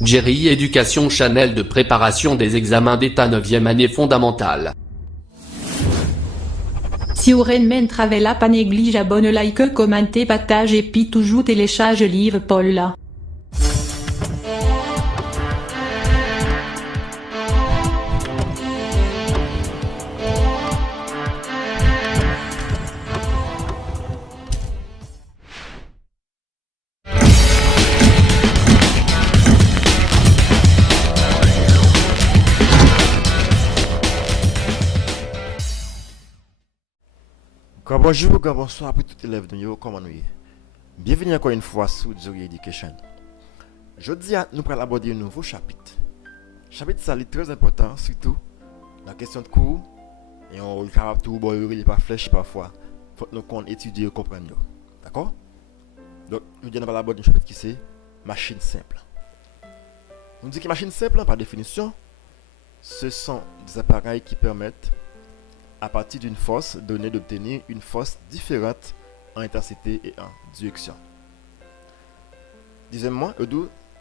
Jerry Éducation Channel de préparation des examens d'état 9e année fondamentale. Si vous men travella pas néglige abonne like commenter partage et puis toujours télécharge livre Paul là. Bonjour, bonsoir pour tous les élèves de nous, comment nous y est. Bienvenue encore une fois sur Jerry Education. Aujourd'hui, nous allons aborder un nouveau chapitre. Chapitre ça est très important, surtout la question de cours. Et on est capable de tout il pas flèche parfois. Il faut que nous étudier et comprendre. D'accord? Donc, nous allons aborder un chapitre qui c'est machine simple. On dit que machine simple, par définition, ce sont des appareils qui permettent à partir d'une force donnée d'obtenir une force différente en intensité et en direction. Deuxièmement,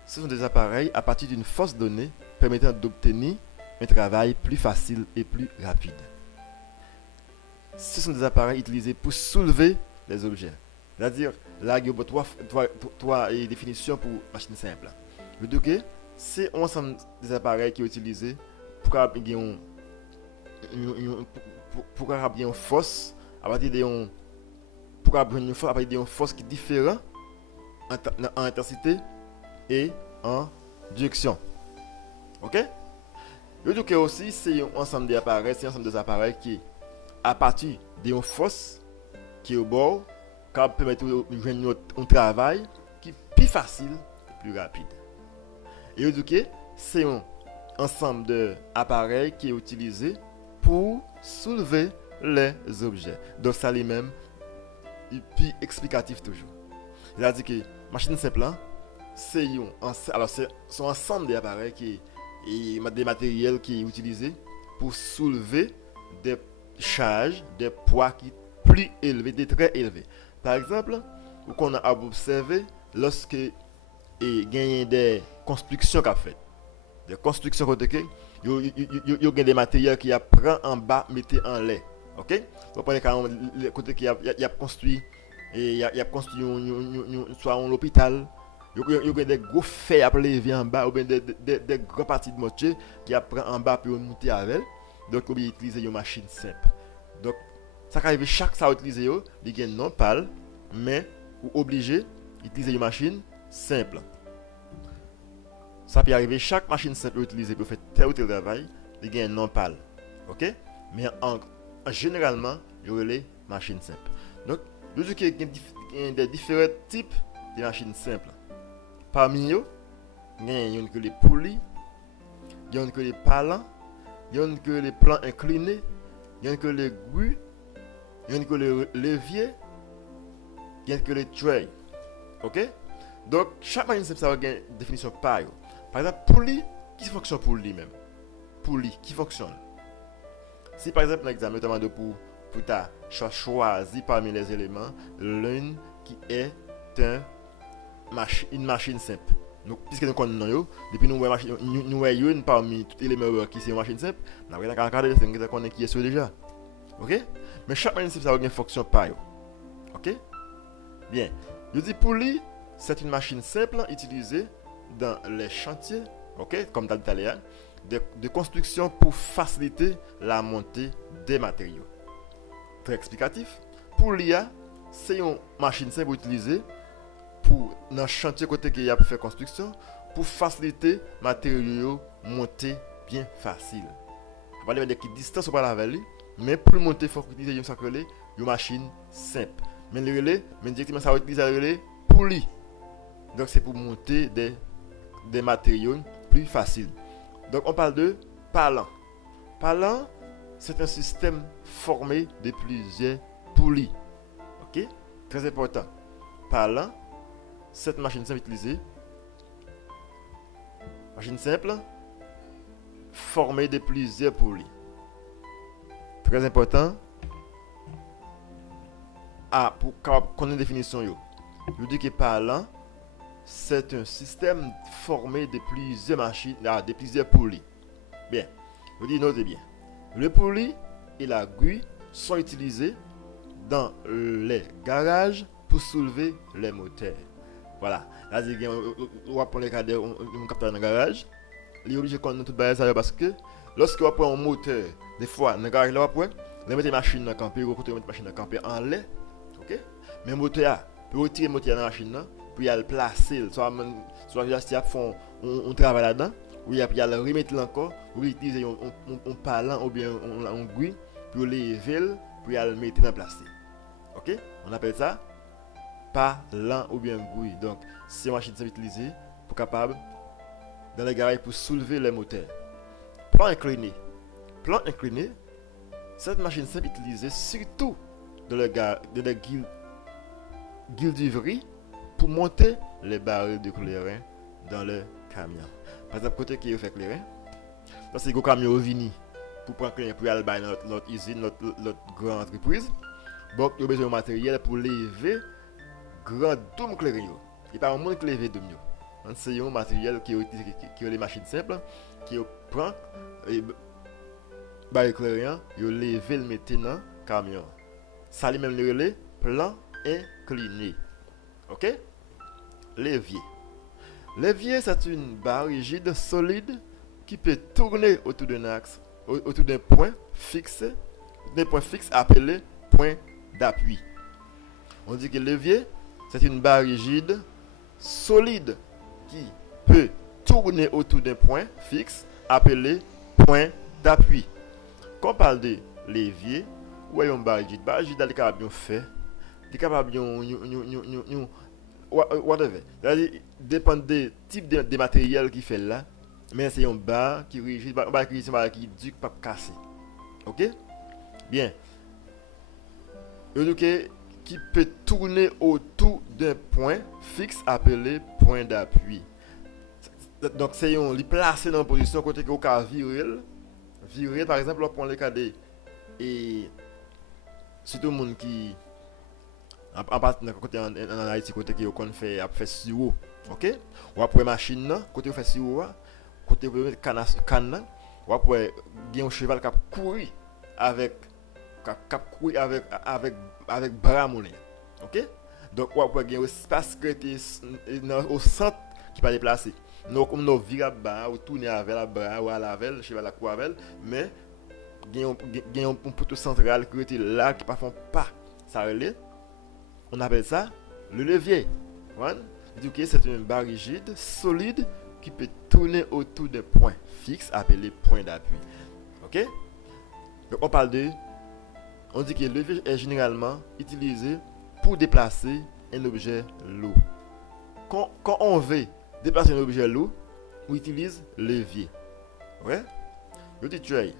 ce sont des appareils à partir d'une force donnée permettant d'obtenir un travail plus facile et plus rapide. Ce sont des appareils utilisés pour soulever les objets. C'est-à-dire, là, il y a trois définitions pour machine simple. Le deux, c'est ensemble des appareils qui sont utilisés pour avoir une force à partir d'une force qui est différente en intensité et en direction. Ok? Le truc aussi, c'est un ensemble des appareils qui, à partir d'une force qui est au bord, permettent de faire un travail qui est plus facile et plus rapide. Et le truc, c'est un ensemble d'appareils qui est utilisé pour soulever les objets. Donc ça lui-même et puis explicatif toujours. C'est-à-dire que machine simple, c'est un ensemble d'appareils et des matériels qui est utilisé pour soulever des charges, des poids qui sont plus élevés, des très élevés. Par exemple, qu'on a observé lorsque il y a des constructions qu'a fait. Des constructions côté il y a des matériaux qui prend en bas, mettez en l'air. OK? Vous prenez quand le côté qui a construit et il a construit soit un hôpital, il y a des gros fers à lever en bas ou bien des grandes parties de moitié qui prend en bas pour monter avec. Donc on utilise une machine simple. Donc ça arrive chaque ça utiliser il y a non pal mais ou obligé d'utiliser une machine simple. Ça peut arriver, chaque machine simple utilisée pour faire tel ou tel travail, il y a un nom pâle. Ok? Mais généralement, il y a les machines simples. Donc, nous avons des différents types de machines simples. Parmi eux, il y a les poulies, il y a les palans, il y a les plans inclinés, il y a les grues, il y a les leviers, il y a les trays. Ok? Donc, chaque machine simple, ça a une définition pareille. Par exemple, poulie, qui fonctionne pour lui-même? Poulie, qui fonctionne? Si par exemple, l'examen te demande pour choisir parmi les éléments l'une qui est une machine simple. Donc, puisque nous connaissons, depuis nous voyons une parmi tous les éléments qui sont une machine simple, nous avons regardé qui est sur déjà. Ok? Mais chaque machine simple, ça a une fonction pareille. Ok? Bien. Je dis poulie, c'est une machine simple utilisée dans les chantiers, ok, comme dans l'Italien, de construction pour faciliter la montée des matériaux. Très explicatif. Pour l'IA, c'est une machine simple utilisée pour dans le chantier côté qui a pour faire construction pour faciliter les matériaux monter bien facile. On va dire des distances par la vallée, mais pour monter, il faut utiliser une machine simple. Mais le relais, directement ça va utiliser le relais pour lui. Donc c'est pour monter des matériaux plus faciles. Donc on parle de palan. Palan, c'est un système formé de plusieurs poulies. Ok? Très important. Palan, cette machine simple utilisée. Machine simple, formée de plusieurs poulies. Très important. Pour connaître une définition, je dis que palan, c'est un système formé de plusieurs machines, de plusieurs poulies. Bien, je dis notez bien. Le poulie et la l'aiguille sont utilisés dans les garages pour soulever les moteurs. Voilà. Là, on va prendre le cas d'un capteur dans le garage. Il est obligé de connaître tout ça parce que lorsque on prend un moteur, des fois, dans le garage, on met la machine dans camper, on met la machine dans camper en lait. OK? Mais le moteur, pour retirer le moteur dans la machine, puis il le placer, soit il font un travail là-dedans, ou il le remettre encore, ou il utilise un palan ou bien un aiguille pour lever, puis il le mettre dans le plastique. OK? On appelle ça palan ou bien aiguille. Donc, c'est une machine qui est utilisée pour capable dans les garages pour soulever les moteurs. Plan incliné. Plan incliné, cette machine est utilisée surtout dans les guildes d'ivry pour monter les barils de clairin dans le camion. Par exemple, côté qui fait clairin, lorsque le camion vient pour prendre clairin pour aller dans notre usine, notre grande entreprise, bon, il y a besoin de matériel pour lever grand dôme clairin. Il n'y a pas un monde qui lève dôme. C'est un matériel qui est les machines simples qui prend et baril clairin, il lève le mettre dans le camion. Ça lui même le relais plan incliné. OK? L'évier. L'évier, c'est une barre rigide solide qui peut tourner autour d'un axe, autour d'un point fixe appelé point d'appui. On dit que l'évier, c'est une barre rigide solide qui peut tourner autour d'un point fixe appelé point d'appui. Quand on parle de l'évier, ou une barre rigide, elle est capable de faire, elle est capable de whatever. C'est-à-dire, dépend des types de matériel qui fait là, mais c'est une barre qui est rigide, une barre qui est dure, pas casser. OK? Bien. Qui peut tourner autour d'un point fixe appelé point d'appui. Donc, c'est un li placé dans une position côté que vous pouvez virer. Par exemple, on prend le cas de et surtout le monde qui en partie dans côté en Haïti côté qui on fait sirop. OK? On va prendre machine là, côté on fait sirop, côté vous mettre canne, on va prendre un cheval qui courir avec bras moulin. OK? Donc on va prendre un espace qui au centre qui pas déplacer. Donc comme nous virer bas ou tourner avec la bras ou à la velle, cheval la courir avec, mais il y a un poteau central qui est là qui pas font pas. Ça relève. On appelle ça le levier. Donc c'est une barre rigide, solide, qui peut tourner autour d'un point fixe appelé point d'appui. OK? Donc on dit que le levier est généralement utilisé pour déplacer un objet lourd. Quand on veut déplacer un objet lourd, on utilise le levier. Ouais? Le tray.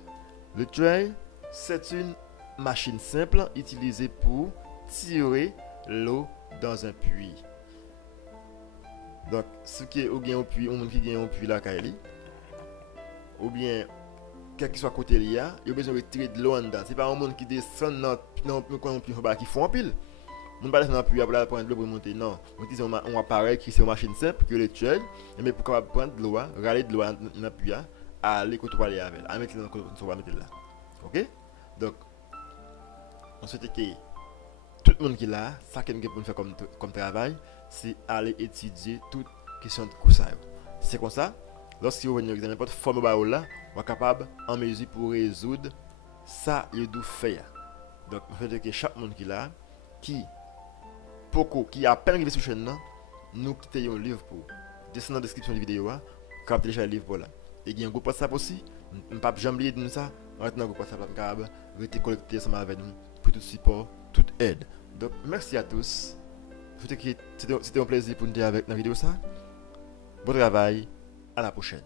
Le tray, c'est une machine simple utilisée pour tirer l'eau dans un puits. Donc, ce qui est au gain au puits, on qui gagne un puits là, ou bien quel que soit côté là, il y a besoin de retirer de l'eau en dedans. C'est pas un monde qui descend dans le puits qui font en pile. On ne va pas descendre dans le puits pour prendre de l'eau pour monter. Non, on utilise un appareil qui c'est une machine simple que le tuer, mais pour pouvoir prendre de l'eau, râler de l'eau dans le puits, aller côté pour aller avec, à mettre dans le côté pour mettre là. OK? Donc, on souhaite que tout le monde qui est là, ça qu'on peut faire comme travail, c'est aller étudier toute question de cours. C'est comme ça, lorsque vous venez examiner n'importe forme là, on est capable en mesure pour résoudre ça il doit faire. Donc en fait que chaque monde qui est là, qui a peine arrivé sur la chaîne, nous quittons un livre pour descendre dans la description de la vidéo, quand télécharger le livre pour là. Et il y a un groupe WhatsApp aussi, on ne peut jamais oublier de ça. Maintenant, groupe WhatsApp est capable de rester connecté ensemble avec nous pour tout support, toute aide. Donc merci à tous. C'était un plaisir pour nous dire avec la vidéo ça. Bon travail, à la prochaine.